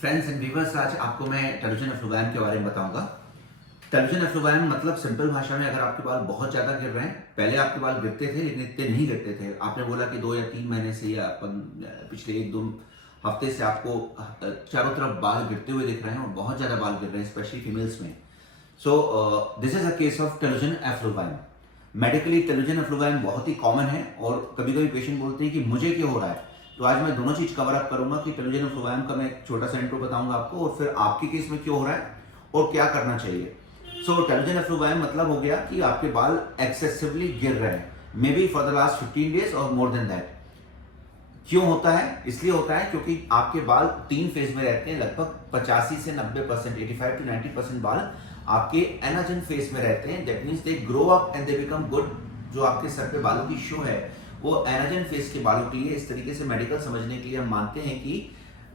Friends and viewers, आज आपको मैं टेलोजन एफ्लुवाइम के बारे में बताऊंगा। टेलोजन एफ्लुवाइम मतलब सिंपल भाषा में, अगर आपके बाल बहुत ज़्यादा गिर रहे हैं, पहले आपके बाल गिरते थे लेकिन इतने नहीं गिरते थे। आपने बोला कि 2 या 3 महीने से या पिछले 1-2 हफ्ते से आपको चारों तरफ बाल गिरते हुए दिख रहे हैं और बहुत ज़्यादा बाल गिर रहे हैं, स्पेशली फीमेल्स में। So this is a case of telogen effluvium. Medically telogen effluvium बहुत ही कॉमन है और कभी कभी पेशेंट बोलते हैं कि मुझे क्यों हो रहा है। तो आज मैं दोनों चीज कवर अप करूंगा कि टेलोजन एफ्लुवाइम का मैं एक छोटा सा इंट्रो बताऊंगा आपको और फिर आपके केस में क्यों हो रहा है और क्या करना चाहिए। सो टेलोजन एफ्लुवाइम मतलब हो गया कि आपके बाल एक्सेसिवली गिर रहे हैं, may be for the last 15 days और मोर देन दैट। क्यों होता है? इसलिए होता है क्योंकि आपके बाल 3 फेज में रहते हैं। लगभग 85 से 90%, 85 to 90% बाल आपके एनाजन फेज में रहते हैं। That means they grow up and they become good. जो आपके सर पे बालों की शो है वो एनाजन फेज के बालों के लिए, इस तरीके से मेडिकल समझने के लिए हम मानते हैं कि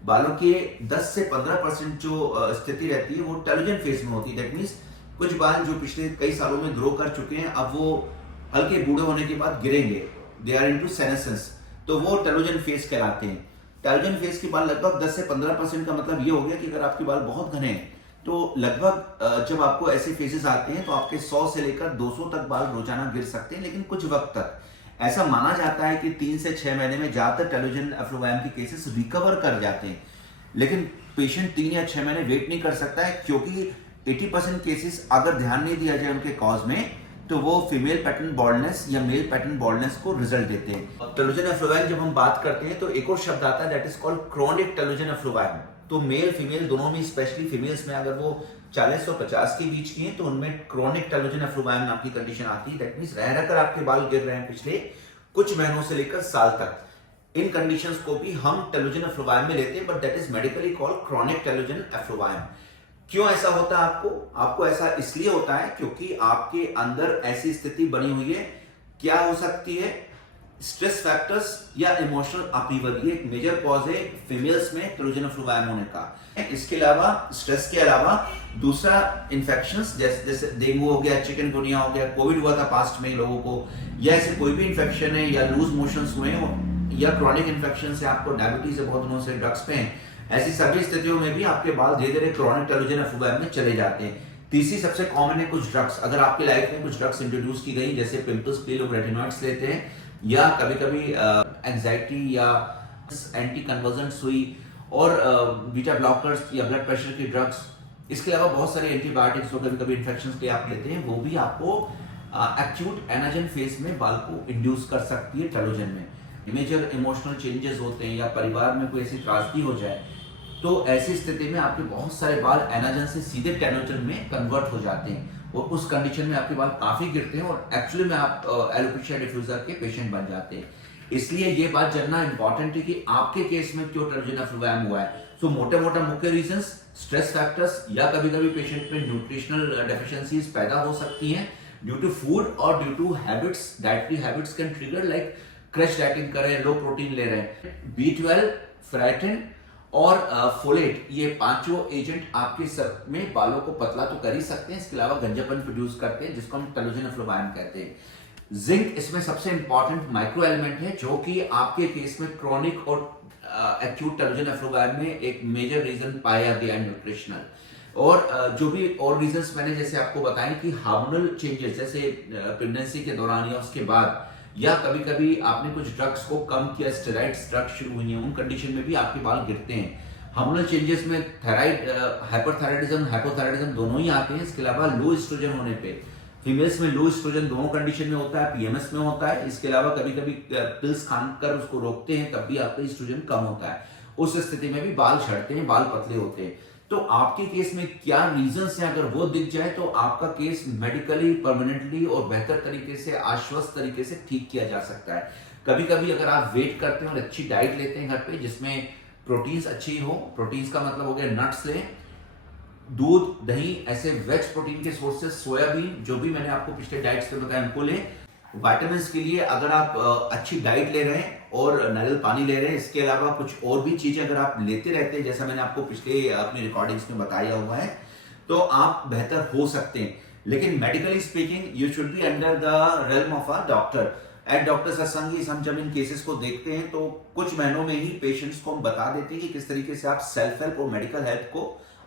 बालों के 10 से 15% जो स्थिति रहती है वो टेलोजन फेज में होती है। दैट मींस कुछ बाल जो पिछले कई सालों में ग्रो कर चुके हैं, अब वो हल्के बूढ़े होने के बाद गिरेंगे, दे आर इनटू सेनेसेंस, तो वो टेलोजन फेज कहलाते हैं। टेलोजन फेज के बाल लगभग 10 से 15% का मतलब ये हो गया कि अगर आपके बाल बहुत घने हैं तो लगभग जब आपको ऐसे फेजेस आते हैं तो आपके 100 से लेकर 200 तक बाल रोजाना गिर सकते हैं। लेकिन कुछ वक्त तक ऐसा माना जाता है कि 3 से 6 महीने में ज्यादातर टेलोजन एफ्लुवाइम के केसेस रिकवर कर जाते हैं। लेकिन पेशेंट 3 या 6 महीने वेट नहीं कर सकता है, क्योंकि 80% केसेस अगर ध्यान नहीं दिया जाए उनके कॉज में तो वो फीमेल पैटर्न बॉल्डनेस या मेल पैटर्न बॉल्डनेस को रिजल्ट देते हैं। टेलोजन एफ्लुवाइम जब हम बात करते हैं तो एक और शब्द आता है, that is called chronic telogen effluvium. तो मेल फीमेल दोनों में, स्पेशली फीमेल्स में अगर वो 40 और 50 के बीच की हैं तो उनमें क्रोनिक टेलोजन एफ्लुवाइम नाम की कंडीशन आती है। दैट मींस रह रहकर आपके बाल गिर रहे हैं पिछले कुछ महीनों से लेकर साल तक। इन कंडीशंस को भी हम टेलोजन एफ्लुवाइम में लेते हैं, but that is medically called chronic telogen effluvium. क्यों ऐसा होता है आपको ऐसा इसलिए होता है क्योंकि आपके अंदर ऐसी स्थिति बनी हुई है। क्या हो सकती है? स्ट्रेस फैक्टर्स या इमोशनल अपीवल, ये एक मेजर कॉज है फीमेल्स में टेलोजन एफ्लुवाइम होने का। इसके अलावा, स्ट्रेस के अलावा दूसरा इन्फेक्शंस जैसे डेंगू हो गया, चिकनगुनिया हो गया, कोविड हुआ था पास्ट में लोगों को, या ऐसे कोई भी इन्फेक्शन है, या लूज मोशंस हुए हो, या क्रॉनिक इन्फेक्शन से आपको डायबिटीज है, बहुत दिनों से ड्रग्स पे हैं, ऐसी सभी स्थितियों में भी आपके बाल धीरे धीरे क्रॉनिक टेलोजन एफ्लुवाइम में चले जाते हैं। तीसरी सबसे कॉमन है कुछ ड्रग्स। अगर आपकी लाइफ में कुछ ड्रग्स इंट्रोड्यूस की गई, जैसे पिंपल्स के लिए लोग रेटिनॉइड्स लेते हैं, या कभी कभी एंजाइटी या एंटी कन्वर्जेंट सुई और बीटा ब्लॉकर्स या ब्लड प्रेशर की ड्रग्स, इसके अलावा बहुत सारे एंटीबायोटिक्स जो कभी कभी इन्फेक्शन के लिए आप लेते हैं, वो भी आपको एक्यूट एनाजन फेज में बाल को इंड्यूस कर सकती है टेलोजन में। मेजर इमोशनल चेंजेस होते हैं या परिवार में कोई ऐसी त्रासदी हो जाए तो ऐसी स्थिति में आपके बहुत सारे बाल एनाजन से सीधे टेलोजन में कन्वर्ट हो जाते हैं और उस कंडीशन में आपके बाल काफी गिरते हैं और एक्चुअली में आप एलोपेशिया डिफ्यूजर के पेशेंट बन जाते हैं। इसलिए ये बात जानना इंपॉर्टेंट है कि आपके केस में क्यों टेलोजन एफ्लुवाइम हुआ है। सो मोटे मोटा मुख्य रीजंस स्ट्रेस फैक्टर्स, या कभी कभी पेशेंट में न्यूट्रिशनल डेफिशिएंसीज पैदा हो सकती हैं ड्यू टू फूड और due to habits. Dietary habits can trigger, like crash dieting कर रहे हैं, लो प्रोटीन ले रहे हैं। B12, फेराटिन और फोलेट, ये पांचों एजेंट आपके सर में बालों को पतला तो कर ही सकते हैं, इसके अलावा गंजापन प्रोड्यूस करते हैं, जिसको हम टेलोजन एफ्लुवाइम कहते हैं। जिंक इसमें सबसे इंपॉर्टेंट माइक्रो एलिमेंट है, जो कि आपके केस में क्रोनिक और एक्यूट टेलोजन एफ्लुवाइम में एक मेजर रीजन पाया गया है, न्यूट्रिशनल। और जो भी और रीजंस मैंने जैसे आपको बताए कि हार्मोनल चेंजेस, जैसे प्रेगनेंसी के दौरान या उसके बाद, या कभी कभी आपने कुछ ड्रग्स को कम किया, स्टेरॉइड्स ड्रग्स शुरू हुई हैं, उन कंडीशन में भी आपके बाल गिरते हैं। हार्मोनल चेंजेस में थायराइड, हाइपरथायराइडिज्म, हाइपोथायराइडिज्म दोनों ही आते हैं। इसके अलावा लो एस्ट्रोजन होने पे, फीमेल्स में लो एस्ट्रोजन दोनों कंडीशन में होता है, पीएमएस में होता है। इसके अलावा कभी कभी पिल्स खाकर उसको रोकते हैं, तब भी आपका एस्ट्रोजन कम होता है। उस स्थिति में भी बाल झड़ते हैं, बाल पतले होते हैं। तो आपके केस में क्या रीजंस हैं, अगर वो दिख जाए तो आपका केस मेडिकली परमानेंटली और बेहतर तरीके से, आश्वस्त तरीके से ठीक किया जा सकता है। कभी कभी अगर आप वेट करते हैं और अच्छी डाइट लेते हैं घर पे, जिसमें प्रोटीन्स अच्छी हो, प्रोटीन्स का मतलब हो गया नट्स लें, दूध, दही, ऐसे वेज प्रोटीन के सोर्सेस, सोयाबीन, जो भी मैंने आपको पिछले डाइट्स पे बताया उनको लें। विटामिन के लिए अगर आप अच्छी डाइट ले रहे हैं और नारियल पानी ले रहे हैं, इसके अलावा कुछ और भी चीजें अगर आप लेते रहते हैं, जैसा मैंने आपको पिछले अपनी रिकॉर्डिंग्स में बताया हुआ है, तो आप बेहतर हो सकते हैं। लेकिन medically speaking you should be under the realm of a doctor. At doctor Satsangi हम जब इन केसेस को देखते हैं तो कुछ महीनों में ही पेशेंट्स को हम बता देते हैं कि किस तरीके से आप सेल्फ हेल्प और मेडिकल हेल्प को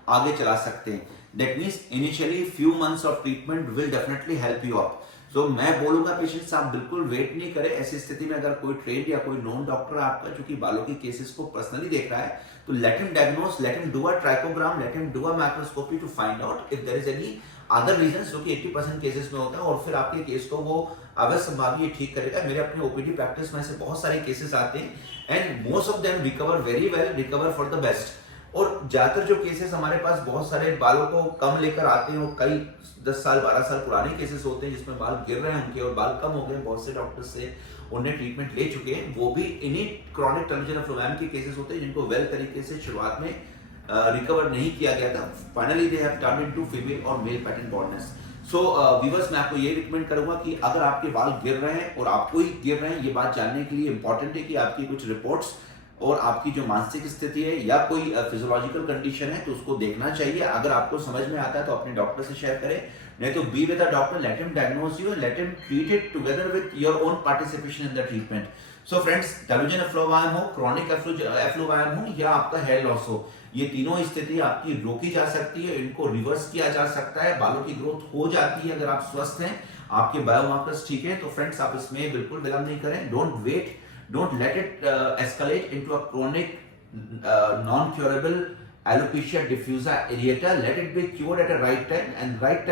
आगे चला सकते हैं। That means initially few months of treatment will definitely help you up. So मैं बोलूंगा पेशेंट्स आप बिल्कुल वेट नहीं करें। ऐसी स्थिति में अगर कोई ट्रेंड या कोई नोन डॉक्टर आपका जो कि बालों के केसेस को पर्सनली देख रहा है तो let him diagnose, let him do a trichogram, let him do a microscopy to find out if there is any other reasons, जो कि 80% केसेस में होता है, और फिर आपके केस को वो अवश्य संभावित ये ठीक करेगा। मेरे अपने ओपीडी प्रैक्टिस में से बहुत सारे केसेस आते हैं and most of them recover very well, recover for the best. और ज्यादातर जो केसेस हमारे पास बहुत सारे बालों को कम लेकर आते हैं और कई 10 साल 12 साल पुराने केसेस होते हैं जिसमें बाल गिर रहे हैं उनके और बाल कम हो गए, बहुत से डॉक्टर से उन्हें ट्रीटमेंट ले चुके हैं, वो भी इन्हीं क्रॉनिक टर्मिनेशन ऑफ फ्लोएम के केसेस होते हैं जिनको वेल तरीके से शुरुआत में रिकवर नहीं किया गया था। Finally they have turned into female और male pattern baldness. So viewers, मैं आपको ये रिकमेंड करूंगा कि अगर आपके बाल गिर रहे हैं और आपको ही गिर रहे हैं, ये बात जानने के लिए इंपॉर्टेंट है कि आपकी कुछ रिपोर्ट्स और आपकी जो मानसिक स्थिति है या कोई फिजियोलॉजिकल कंडीशन है तो उसको देखना चाहिए। अगर आपको समझ में आता है तो अपने डॉक्टर से शेयर करें, नहीं तो be with a doctor, let him diagnose you, let him treat it together with your own participation in the treatment. So friends, terminal effluvium हो, क्रॉनिक एफ्लोवायम हो या आपका हेयर लॉस हो, ये तीनों स्थिति आपकी रोकी जा सकती है, इनको रिवर्स किया जा सकता है, बालों की ग्रोथ हो जाती है अगर आप स्वस्थ हैं, आपके बायोमार्कर्स ठीक है। तो फ्रेंड्स, आप इसमें बिल्कुल विलंब नहीं करें। Don't wait, don't let it escalate into a chronic non-curable alopecia diffusa areata. Let it be cured at a right time, and right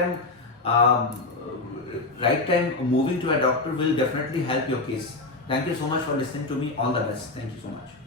time moving to a doctor will definitely help your case. Thank you so much for listening to me. All the best. Thank you so much.